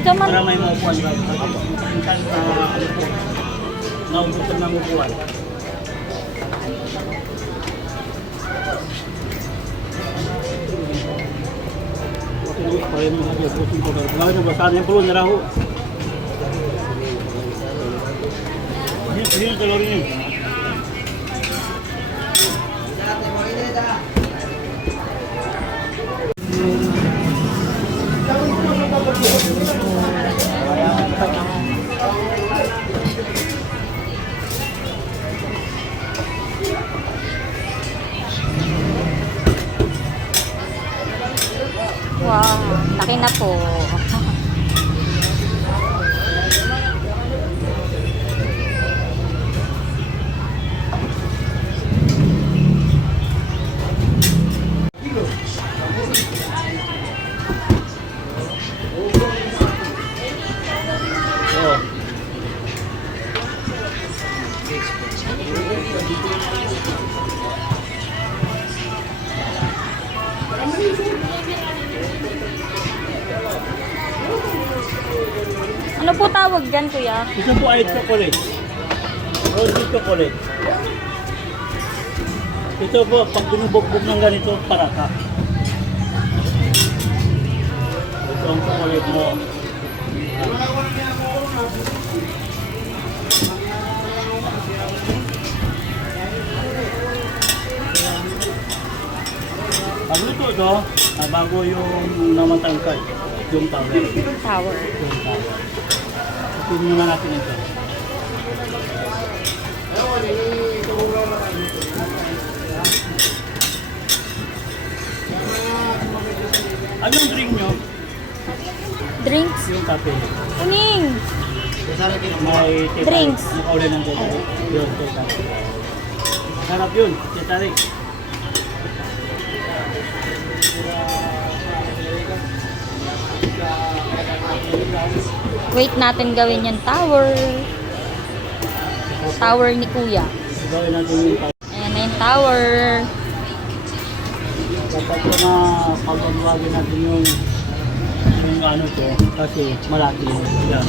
Zaman. Para may maupuan ka. Minsan naubusan ng upuan. Para yung mga pusin ko. Lagi na basahan yung pulo, naraho. Yun, kalori yun. Wow, laki na po. Ano po tawag dyan, kuya? Ito po ay chocolate. Roasted chocolate. Ito po, pag binubugbog ng ganito, paraka. Ito ang chocolate mo. Ang luto ito, bago yung namatangkay, yung tower. Tower. Yung tower. Tingnan naman natin ito. Anong drink nyo? Drinks? Yung kape. Kuning! May Drinks. Makaulay ng tetarik. Yun, tetarik. Sarap yun, tetarik. Wait natin gawin yung tower. Tower ni kuya. Gawin natin yung tower. Ayan na yung tower. Dapat ko na pagbabuhagin natin yung ano to kasi malaki yun. Yan.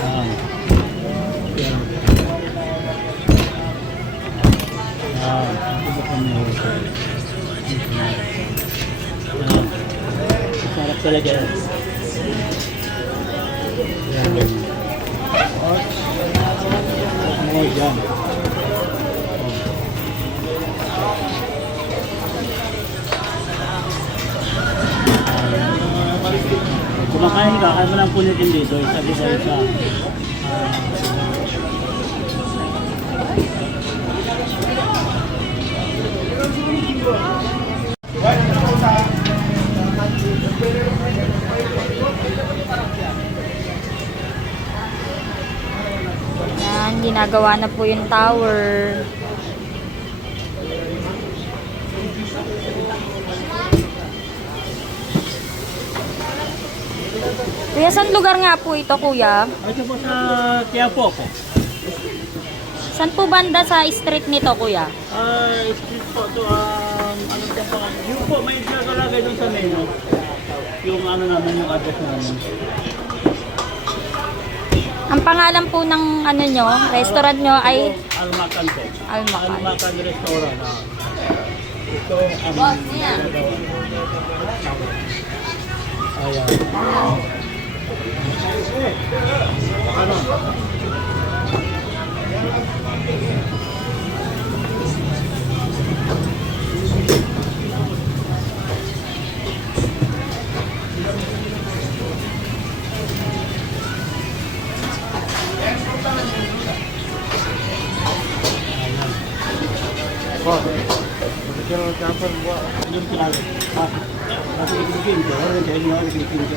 Yan. Yan. Yan. Ito pa kami. Yan. Sarap talaga yan. Yan. Oh, yan. Kumakain ka, kaya mo lang punitin dito, sabi sa isa. Yan, ginagawa na po yung tower. Kuya, saan lugar nga po ito, kuya? Ito po sa Quiapo po. Saan po banda sa street nito, kuya? Street po to, ano po pa, yung po, may nakalagay doon sa menu. Yung ano naman, yung address namin. Ang pangalan po ng ano nyo, restaurant nyo ay Almacan po. Almacan. Almacan Restaurant. Ito, ayan. Ano? Oh, quiero tapar buat. Ini kira. Tapi bikin je, orang jadi orang bikin je.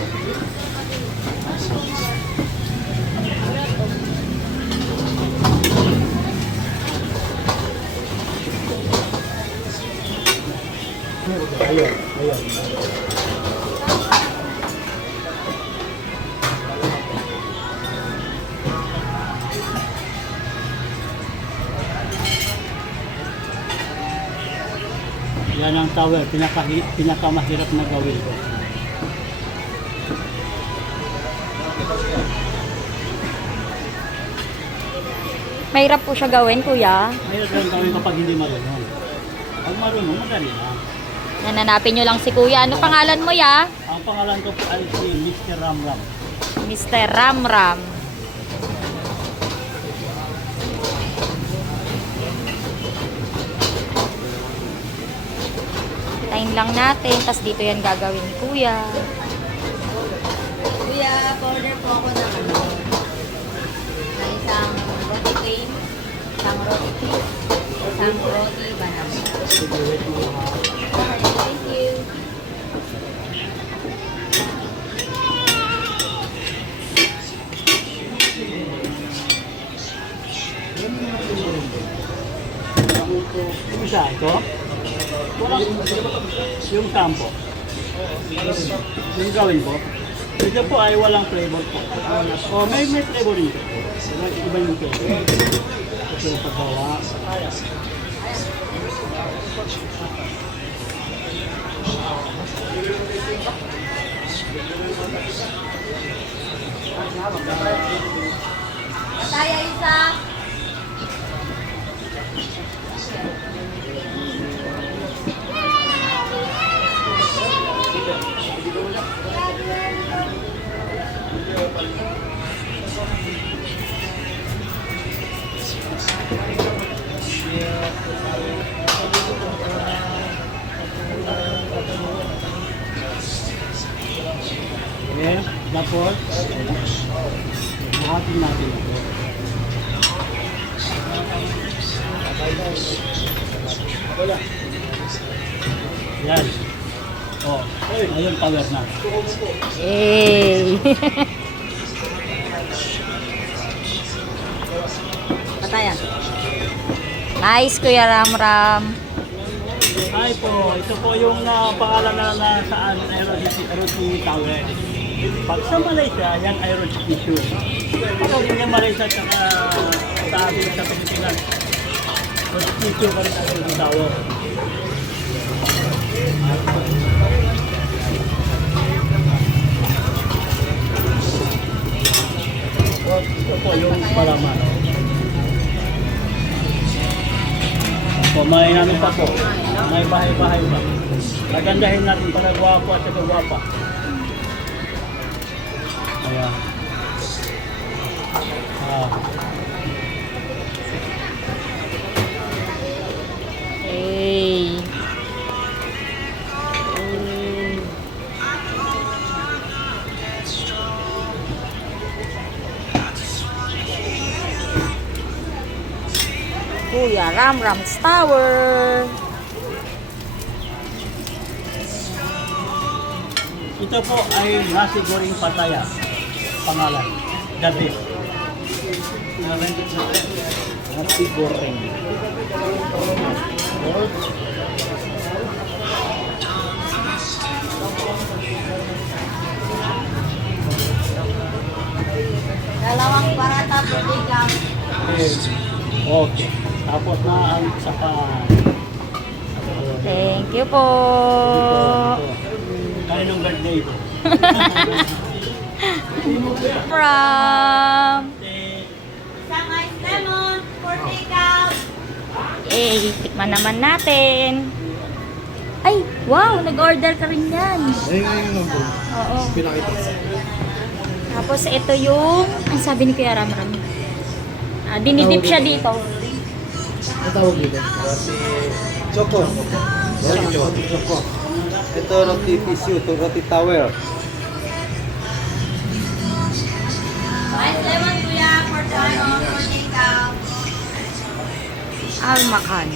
Ayo, ayo. Yan ang tower, pinakamahirap na gawin ko. Mahirap po siya gawin, kuya. Mahirap lang gawin kapag hindi marunong. Pag marunong, madali lang. Nananapin nyo lang si kuya. Ano pangalan mo, ya? Ang pangalan ko po ay si Mr. Ramram. Mr. Ramram. Tayin lang natin. Tapos dito yan gagawin ni kuya. Kuya, order po ako ng na isang roti plain, isang roti cheese, isang roti banana. Sige, wait mo ha. Thank you. Yung isa, ito? Walang, yung sampo. Yung gawin po. Ito po ay walang flavor po. Oh, may flavor rin. Iba yung flavor. Ito yung paggawa. Kaya isa. Okay, tapos, lahatin natin ito. Yan. Oh, ayun, power na. Hey! Patayan. Nice, Kuya Ramram. Ay po, ito po yung pangalan na saan, Aeroji Tower. Pag sa Malaysia, yan Aeroji Tissue. Pag yung Malaysia at sa atin sa Pilipinas, Aeroji Tissue pa rin Aeroji Tower. Ito po yung palaman. Po, may ano pa po, may bahay-bahay pa. Nagandahin natin para gwapo at saka gwapa. Ayan. Hey! Kuya Ramram's Tower. Ito po ay nasi goreng pataya. Pangalan. The best. Nasi goreng. Dalawang parata po ikaw. Okay. Tapos na ang saka. Thank you po. Kaninong birthday po? Ram. Isang ice lemon for takeout. Eh, tikman naman natin. Ay, wow, nag-order ka rin yan. Ayun nga yung number. Oo. Pinakita. Tapos ito yung, ang sabi ni Kuya Ramram. Dinidip siya dito. Ang tawag dito? Roti Choco. Roti Choco. Ito roti tissue, ito roti tower. Ice lemon kuya for takeout. Almacan.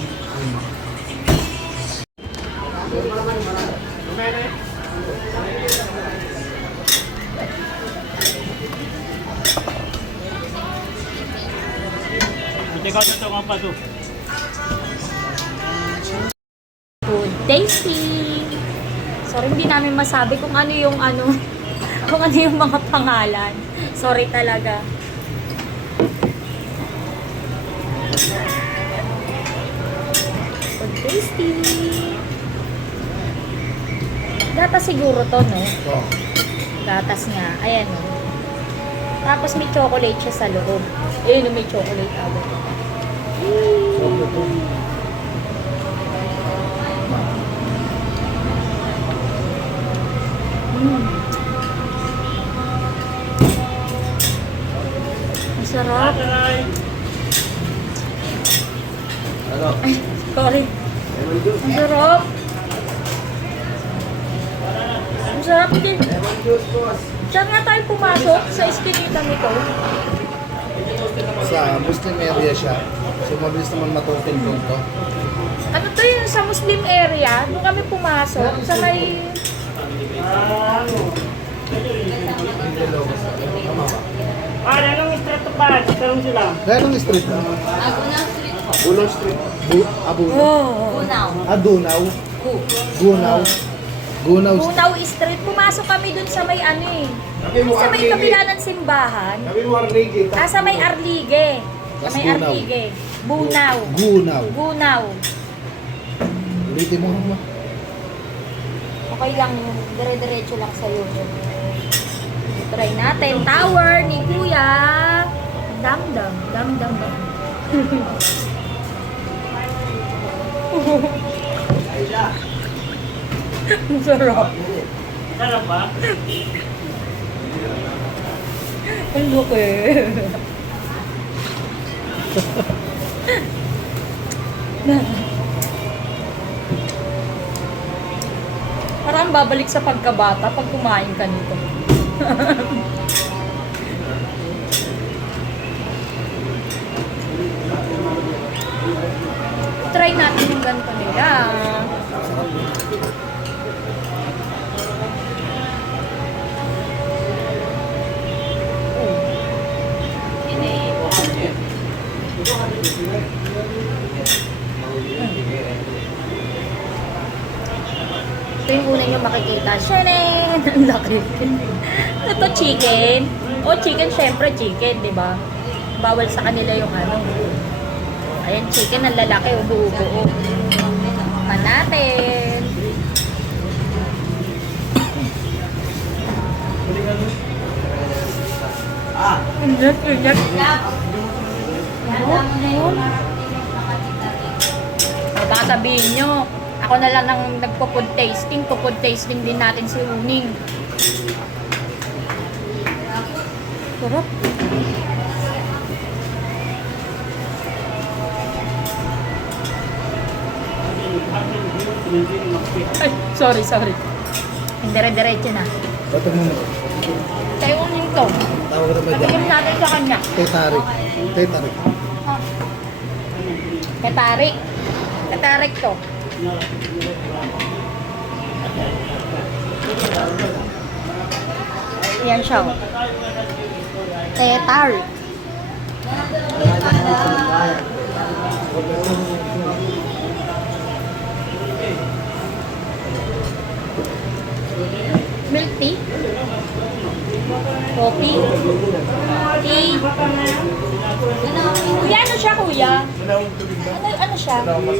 Ikaw na ito mga pato. Good tasting. Sorry, hindi namin masabi kung ano yung kung ano yung mga pangalan. Sorry talaga. Good tasting. Gatas siguro to, no? Gatas nga. Ayan, no? Tapos may chocolate siya sa loob. Ayun, may chocolate agad. Masarap. Tatay. Ano? Sorry. Ang sarap. Ang sarap din. Lemon juice, boss. Saan nga tayo pumasok sa iskinita nito? Sa Muslim area siya. So mabilis naman matutin doon to. Ano to yun sa Muslim area? Doon kami pumasok. Sa may... Anong street to ba? Tanong sila. Kaya anong street na? Agunaw Street po. Bunaw Street. Abunaw. Oh. Gunaw. Dunaw. Gunaw. Gunaw Street. Bunaw Street. Pumasok kami dun sa may ano eh. Sa may kabila ng simbahan. Kami mo Arnigi. Sa may Arlige. Sa may Bunaw. Arlige. Bunaw. Gunaw. Bunaw. Ulitin mo mo. Okay lang yun. Dire-diretso lang sa'yo. Try natin. Tower ni Kuya. Dam-dam. Dam-dam-dam. Ang sarap. Sarap ba? Ang buke. Parang babalik sa pagkabata pag kumain ka nito. Try natin yung ganito nila. Ito yung una nyo makikita. Shanen! Ang laki. Ito chicken. O chicken, syempre chicken, di ba? Bawal sa kanila yung ano. Ayan, chicken ang lalaki, ubo-ubo. Pa natin. Ingat, ingat. Baka sabihin nyo, ako na lang ang nagpo-food tasting. Po-food tasting din natin si Uning. Sarap. Ay, sorry. Dire-diretso na. Bato mo mo. Kay Uning to. Tawag na ba dyan? Sabihin natin sa kanya. Tetarik. Tetarik. Katarik. Katarik to. Yan siya. Oh. Tetarik. Milk tea. Coffee. Tea. Kuya, ano siya, kuya? Ano siya?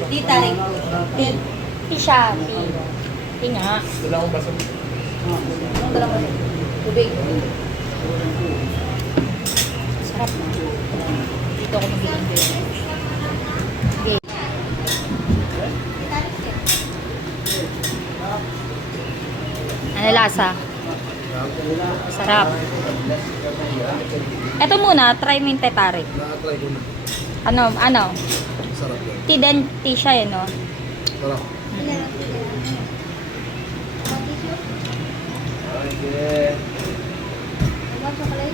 Tita rin. Tea. Tea siya. Tea. Tea nga. Anong dala mo? Tubig. Sarap na. Dito ako mag-i-enjoy. Okay. Ano lasa? Sarap. Ito muna, try mo yung tetarik. Na-try ko na. Ano? Sarap yan. Tea din, tea siya no? Sarap.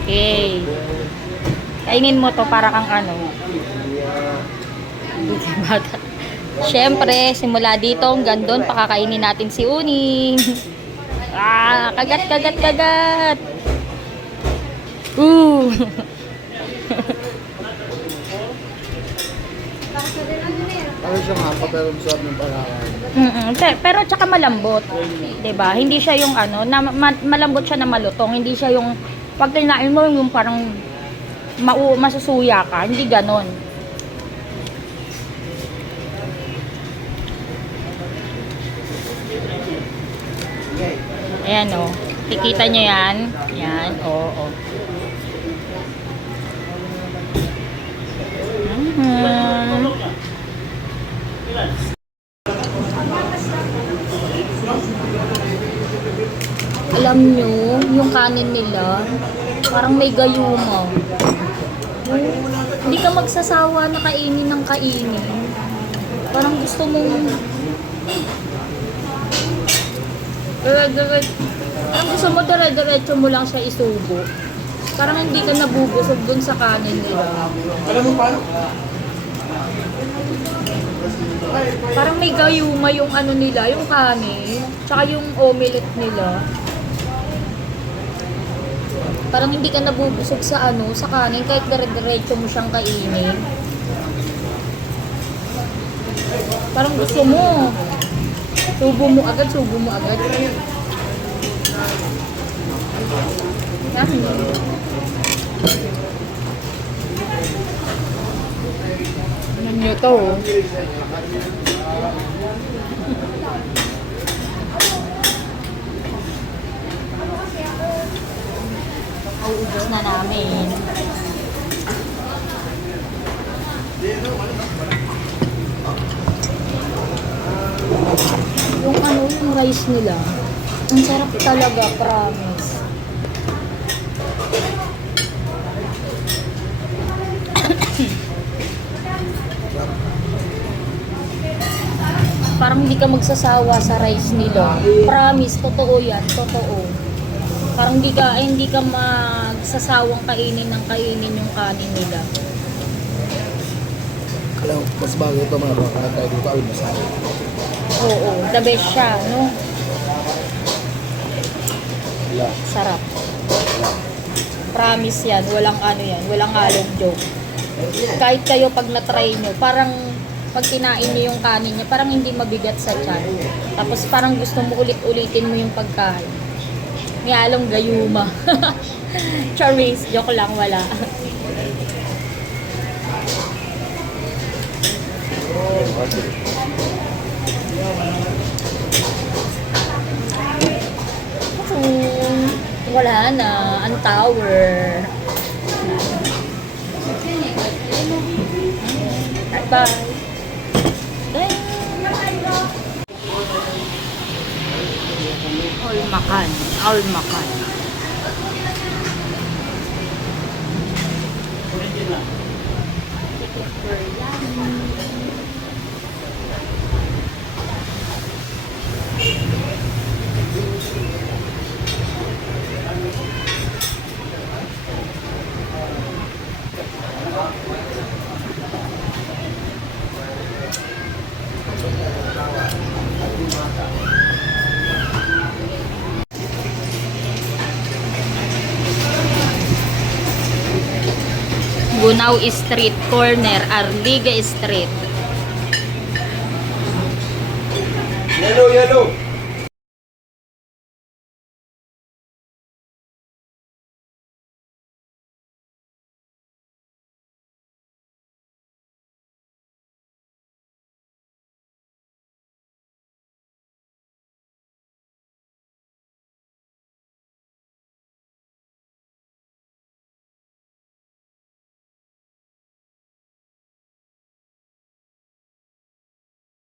Okay. Kainin mo to para kang ano. Bata. Siyempre, simula dito hanggang doon, pakakainin natin si Uning. Kagat. Ano siya nga pa pero masarap ng pagkakain. Pero tsaka malambot. 'Di ba? Hindi siya yung ano, malambot siya na malutong. Hindi siya yung pag kinain mo yung parang masusuya ka. Hindi ganon. Ayan o. Kikita nyo yan. Yan. Oo. Alam nyo, yung kanin nila, parang may gayuma. Hindi ka magsasawa na kainin ng kainin. Parang gusto mong... Parang gusto mo dire-diretso mo lang siya isubo. Parang hindi ka nabubusog dun sa kanin nila. Parang may gayuma yung ano nila, yung kanin, tsaka yung omelette nila. Parang hindi ka nabubusog sa ano, sa kanin kahit dire-diretso mo siyang kainin. Parang gusto mo. Subo mo agad. Yan. Ano nyo to? Ubus na namin. Yung ano, yung rice nila, ang sarap talaga, promise. Parang hindi ka magsasawa sa rice nila. Promise, totoo yan, totoo. Parang hindi ka magsasawang kainin ng kainin yung kanin nila. Alam, mas bagay ito mga baka tayo dito almusal. Oo, the best siya, no? Wala. Sarap. Promise yan, walang ano yan, walang halong joke. Kahit kayo pag na-try nyo, parang pag kinain nyo yung kanin niya, parang hindi mabigat sa tiyan. Tapos parang gusto mo ulit-ulitin mo yung pagkain. May halong gayuma. Charis, joke lang, wala. Wala na, ang tower. Bye. All makan. Bunao Street Corner, Arliga Street. Yellow.